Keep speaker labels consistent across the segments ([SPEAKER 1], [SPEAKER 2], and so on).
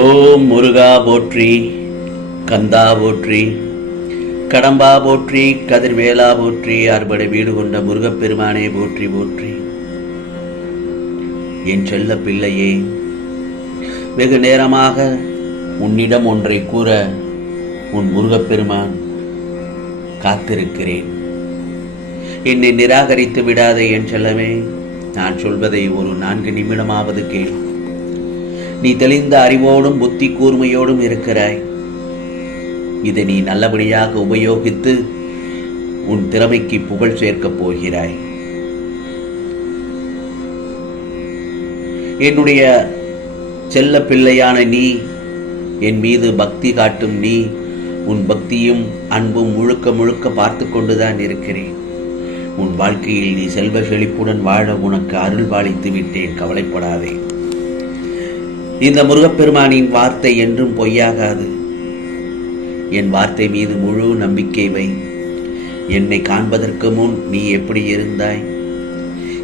[SPEAKER 1] ஓம் முருகா போற்றி கந்தா போற்றி கடம்பா போற்றி கதிர்வேலா போற்றி அறுபடை வீடு கொண்ட முருகப்பெருமானே போற்றி போற்றி. என் செல்ல பிள்ளையே வெகு நேரமாக உன்னிடம் ஒன்றை கூற உன் முருகப்பெருமான் காத்திருக்கிறேன். என்னை நிராகரித்து விடாதே என் செல்லமே நான் சொல்வதை ஒரு நான்கு நிமிடமாவது கேள். நீ தெளிந்த அறிவோடும் புத்தி கூர்மையோடும் இருக்கிறாய். இதை நீ நல்லபடியாக உபயோகித்து உன் திறமைக்கு புகழ் சேர்க்கப் போகிறாய். என்னுடைய செல்ல பிள்ளையான நீ என் மீது பக்தி காட்டும் நீ உன் பக்தியும் அன்பும் முழுக்க முழுக்க பார்த்து கொண்டுதான் இருக்கிறேன். உன் வாழ்க்கையில் நீ செல்வ செழிப்புடன் வாழ உனக்கு அருள் பாலித்து விட்டேன் கவலைப்படாதே. இந்த முருகப்பெருமானின் வார்த்தை என்றும் பொய்யாகாது. என் வார்த்தை மீது முழு நம்பிக்கை வை. என்னை காண்பதற்கு முன் நீ எப்படி இருந்தாய்?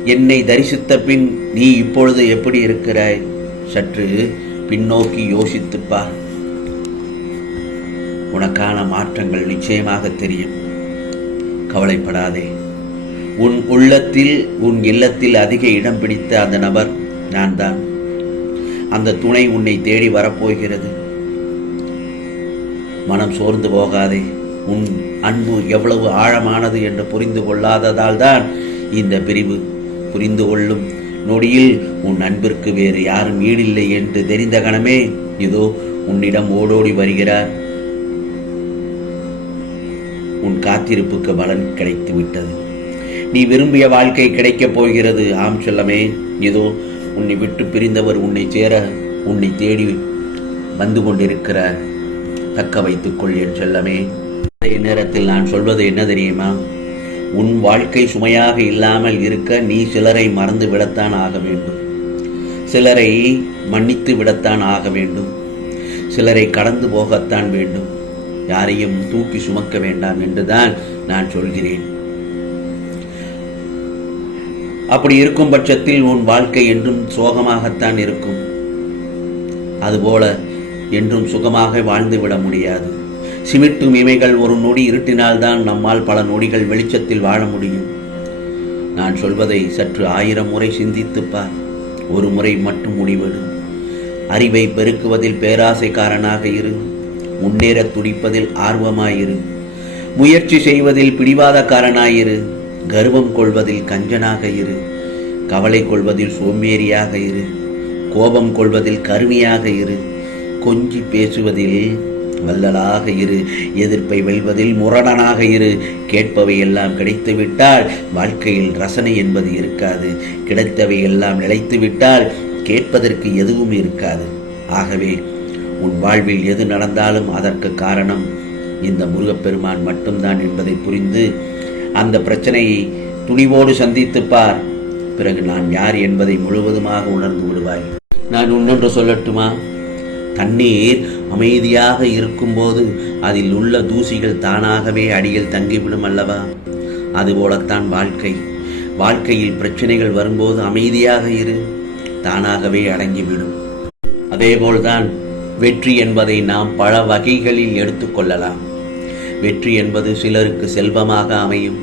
[SPEAKER 1] என்னை தரிசித்த பின் நீ இப்பொழுது எப்படி இருக்கிறாய்? சற்று பின்னோக்கி யோசித்துப்பார் உனக்கான மாற்றங்கள் நிச்சயமாக தெரியும். கவலைப்படாதே. உன் உள்ளத்தில் உன் இல்லத்தில் அதிக இடம் பிடித்த அந்த நபர் நான் தான் அந்த துணை உன்னை தேடி வரப்போகிறது. மனம் சோர்ந்து போகாதே. உன் அன்பு எவ்வளவு ஆழமானது என்று புரிந்து கொள்ளாததால் தான் இந்த பிரிவு புரிந்து கொள்ளும். நொடியில் உன் அன்பிற்கு வேறு யாரும் ஈடில்லை என்று தெரிந்த கணமே இதோ உன்னிடம் ஓடோடி வருகிறார். உன் காத்திருப்புக்கு பலன் கிடைத்து விட்டது நீ விரும்பிய வாழ்க்கை கிடைக்கப் போகிறது. ஆம் சொல்லமே இதோ உன்னை விட்டு பிரிந்தவர் உன்னை சேர உன்னை தேடி வந்து கொண்டிருக்கிறார் தக்க வைத்துக்கொள் என் செல்லமே. நேரத்தில் நான் சொல்வது என்ன தெரியுமா? உன் வாழ்க்கை சுமையாக இல்லாமல் இருக்க நீ சிலரை மறந்து விடத்தான் ஆக வேண்டும். சிலரை மன்னித்து விடத்தான் ஆக வேண்டும். சிலரை கடந்து போகத்தான் வேண்டும். யாரையும் தூக்கி சுமக்க வேண்டாம் என்றுதான் நான் சொல்கிறேன். அப்படி இருக்கும் பட்சத்தில் உன் வாழ்க்கை என்றும் சோகமாகத்தான் இருக்கும். அதுபோல என்றும் சுகமாக வாழ்ந்து விட முடியாது. சிமிட்டும் இமைகள் ஒரு நொடி இருட்டினால்தான் நம்மால் பல நொடிகள் வெளிச்சத்தில் வாழ முடியும். நான் சொல்வதை சற்று ஆயிரம் முறை சிந்தித்துப்பார் ஒரு முறை மட்டும் முடிவெடு. அறிவை பெருக்குவதில் பேராசைக்காரனாக இரு. முன்னேற துடிப்பதில் ஆர்வமாயிரு. முயற்சி செய்வதில் பிடிவாதக்காரனாயிரு. கர்வம் கொள்வதில் கஞ்சனாக இரு. கவலை கொள்வதில் சோம்பேறியாக இரு. கோபம் கொள்வதில் கருமையாக இரு. கொஞ்சி பேசுவதில் வல்லலாக இரு. எதிர்ப்பை வெல்வதில் முரணனாக இரு. கேட்பவை எல்லாம் கிடைத்துவிட்டால் வாழ்க்கையில் ரசனை என்பது இருக்காது. கிடைத்தவை எல்லாம் நிலைத்து விட்டால் கேட்பதற்கு எதுவும் இருக்காது. ஆகவே உன் வாழ்வில் எது நடந்தாலும் அதற்கு காரணம் இந்த முருகப்பெருமான் மட்டும்தான் என்பதை புரிந்து அந்த பிரச்சனையை துணிவோடு சந்தித்துப் பார் பிறகு நான் யார் என்பதை முழுவதுமாக உணர்ந்து விடுவாய். நான் உன்னொன்று சொல்லட்டுமா? தண்ணீர் அமைதியாக இருக்கும்போது அதில் உள்ள தூசிகள் தானாகவே அடியில் தங்கிவிடும் அல்லவா? அதுபோலத்தான் வாழ்க்கை. வாழ்க்கையில் பிரச்சனைகள் வரும்போது அமைதியாக இரு. தானாகவே அடங்கிவிடும். அதேபோல்தான் வெற்றி என்பதை நாம் பல வகைகளில் எடுத்துக்கொள்ளலாம் வெற்றி என்பது சிலருக்கு செல்வமாக அமையும்.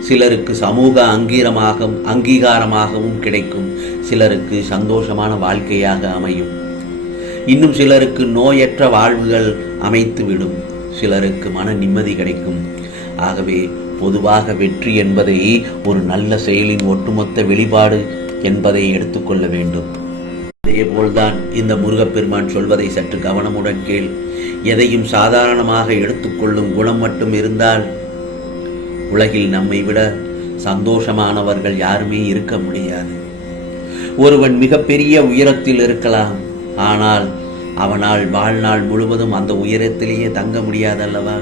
[SPEAKER 1] சிலருக்கு சமூக அங்கீரமாகவும் அங்கீகாரமாகவும் கிடைக்கும். சிலருக்கு சந்தோஷமான வாழ்க்கையாக அமையும். இன்னும் சிலருக்கு நோயற்ற வாழ்வுகள் அமைத்துவிடும். சிலருக்கு மன நிம்மதி கிடைக்கும். ஆகவே பொதுவாக வெற்றி என்பதை ஒரு நல்ல செயலின் ஒட்டுமொத்த வெளிப்பாடு என்பதை எடுத்துக்கொள்ள வேண்டும். அதேபோல்தான் இந்த முருகப்பெருமான் சொல்வதை சற்று கவனமுடன் கேள். எதையும் சாதாரணமாக எடுத்துக்கொள்ளும் குணம் மட்டும் இருந்தால் உலகில் நம்மை விட சந்தோஷமானவர்கள் யாருமே இருக்க முடியாது. ஒருவன் மிகப்பெரிய உயரத்தில் இருக்கலாம் ஆனால் அவனால் வாழ்நாள் முழுவதும் அந்த உயரத்திலேயே தங்க முடியாதல்லவா?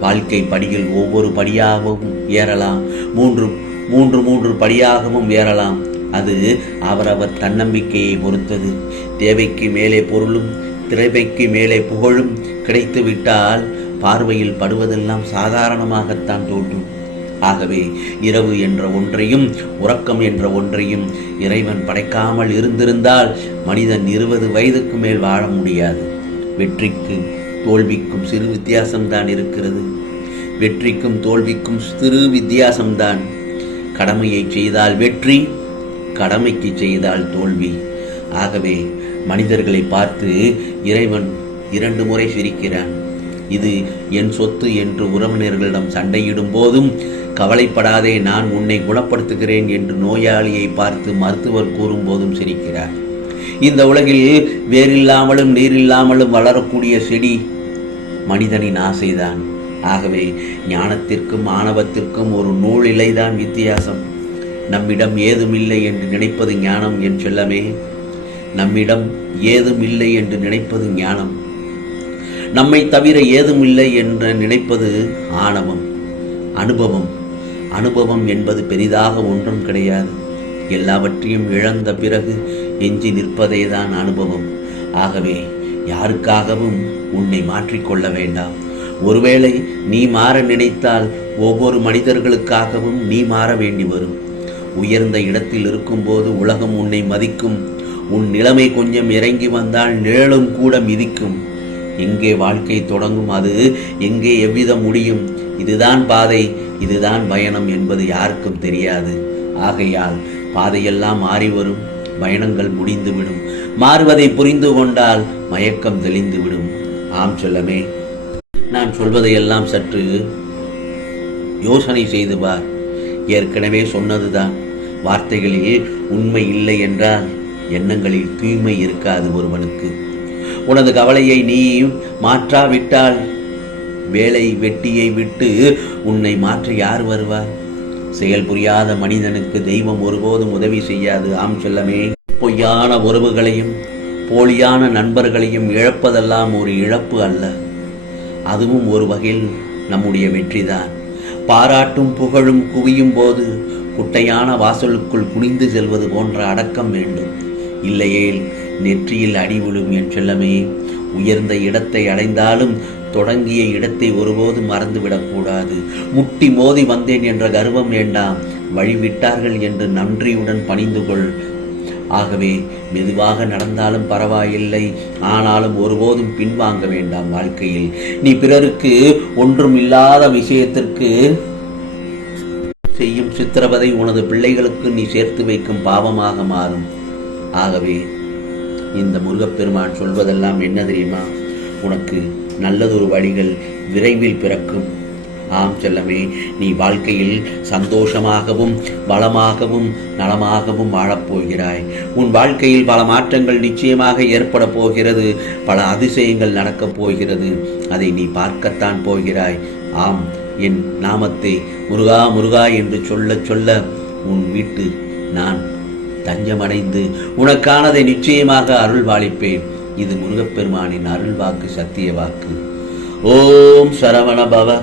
[SPEAKER 1] வாழ்க்கை படியில் ஒவ்வொரு படியாகவும் ஏறலாம் மூன்று மூன்று மூன்று படியாகவும் ஏறலாம். அது அவரவர் தன்னம்பிக்கையை பொறுத்தது. தேவைக்கு மேலே பொருளும் திறமைக்கு மேலே புகழும் கிடைத்துவிட்டால் பார்வையில் படுவதெல்லாம் சாதாரணமாகத்தான் தோன்றும். ஆகவே இரவு என்ற ஒன்றையும் உறக்கம் என்ற ஒன்றையும் இறைவன் படைக்காமல் இருந்திருந்தால் மனிதன் இருபது வயதுக்கு மேல் வாழ முடியாது. வெற்றிக்கு தோல்விக்கும் சிறு வித்தியாசம்தான் இருக்கிறது. வெற்றிக்கும் தோல்விக்கும் சிறு வித்தியாசம்தான். கடமையை செய்தால் வெற்றி கடமைக்கு செய்தால் தோல்வி. ஆகவே மனிதர்களை பார்த்து இறைவன் இரண்டு முறை சிரிக்கிறான். இது என் சொத்து என்று உறவினர்களிடம் சண்டையிடும் போதும் கவலைப்படாதே நான் உன்னை குணப்படுத்துகிறேன் என்று நோயாளியை பார்த்து மருத்துவர் கூறும்போதும் சிரிக்கிறார். இந்த உலகில் வேறில்லாமலும் நீரில்லாமலும் வளரக்கூடிய செடி மனிதனின் ஆசைதான். ஆகவே ஞானத்திற்கும் ஆணவத்திற்கும் ஒரு நூலிலைதான் வித்தியாசம். நம்மிடம் ஏதுமில்லை என்று நினைப்பது ஞானம் என் செல்லமே. நம்மிடம் ஏதும் இல்லை என்று நினைப்பது ஞானம். நம்மை தவிர ஏதும் இல்லை என்று நினைப்பது ஆணவம் அனுபவம். அனுபவம் என்பது பெரிதாக ஒன்றும் கிடையாது. எல்லாவற்றையும் இழந்த பிறகு எஞ்சி நிற்பதே தான் அனுபவம். ஆகவே யாருக்காகவும் உன்னை மாற்றிக்கொள்ள வேண்டாம். ஒருவேளை நீ மாற நினைத்தால் ஒவ்வொரு மனிதர்களுக்காகவும் நீ மாற வேண்டி வரும். உயர்ந்த இடத்தில் இருக்கும்போது உலகம் உன்னை மதிக்கும். உன் நிலைமை கொஞ்சம் இறங்கி வந்தால் நிழலும் கூட மிதிக்கும். எங்கே வாழ்க்கை தொடங்கும் அது? எங்கே எவ்விதம் முடியும்? இதுதான் பாதை இதுதான் பயணம் என்பது யாருக்கும் தெரியாது. ஆகையால் பாதையெல்லாம் மாறி வரும் பயணங்கள் முடிந்துவிடும். மாறுவதை புரிந்து கொண்டால் மயக்கம் தெளிந்துவிடும். ஆம் சொல்லமே நான் சொல்வதையெல்லாம் சற்று யோசனை செய்து பார். ஏற்கனவே சொன்னதுதான். வார்த்தைகளில் உண்மை இல்லை என்றால் எண்ணங்களில் தூய்மை இருக்காது ஒருவனுக்கு. உனது கவலையை நீயும் மாற்றாவிட்டால் வேலை வெட்டியை விட்டு உன்னை மாற்ற யார் வருவார்? செயல் புரியாத மனிதனுக்கு தெய்வம் ஒருபோதும் உதவி செய்யாது. ஆம் செல்லமே. பொய்யான உறவுகளையும் போலியான நண்பர்களையும் இழப்பதெல்லாம் ஒரு இழப்பு அல்ல. அதுவும் ஒரு வகையில் நம்முடைய வெற்றிதான். பாராட்டும் புகழும் குவியும் போது குட்டையான வாசலுக்குள் குனிந்து செல்வது போன்ற அடக்கம் வேண்டும். இல்லையேல் நெற்றியில் அடி விழும் என் செல்லமே உயர்ந்த இடத்தை அடைந்தாலும் தொடங்கிய இடத்தை ஒருபோதும் மறந்துவிடக்கூடாது முட்டி மோதி வந்தேன் என்ற கர்வம் வேண்டாம். வழிவிட்டார்கள் என்று நன்றியுடன் பணிந்து கொள். ஆகவே மெதுவாக நடந்தாலும் பரவாயில்லை. ஆனாலும் ஒருபோதும் பின்வாங்க வேண்டாம் வாழ்க்கையில். நீ பிறருக்கு ஒன்றும் இல்லாத விஷயத்திற்கு செய்யும் சித்திரவதை உனது பிள்ளைகளுக்கு நீ சேர்த்து வைக்கும் பாவமாக மாறும். ஆகவே இந்த முருகப்பெருமான் சொல்வதெல்லாம் என்ன தெரியுமா? உனக்கு நல்லதொரு வழிகள் விரைவில் பிறக்கும். ஆம் செல்லமே நீ வாழ்க்கையில் சந்தோஷமாகவும் வளமாகவும் நலமாகவும் வாழப்போகிறாய். உன் வாழ்க்கையில் பல மாற்றங்கள் நிச்சயமாக ஏற்பட போகிறது. பல அதிசயங்கள் நடக்கப் போகிறது. அதை நீ பார்க்கத்தான் போகிறாய். ஆம் என் நாமத்தை முருகா முருகா என்று சொல்ல சொல்ல உன் வீட்டு நான் தஞ்சமடைந்து உனக்கானதை நிச்சயமாக அருள் வாழிப்பேன் இது முருகப்பெருமானின் அருள் வாக்கு சத்திய வாக்கு. ஓம் சரவண பவ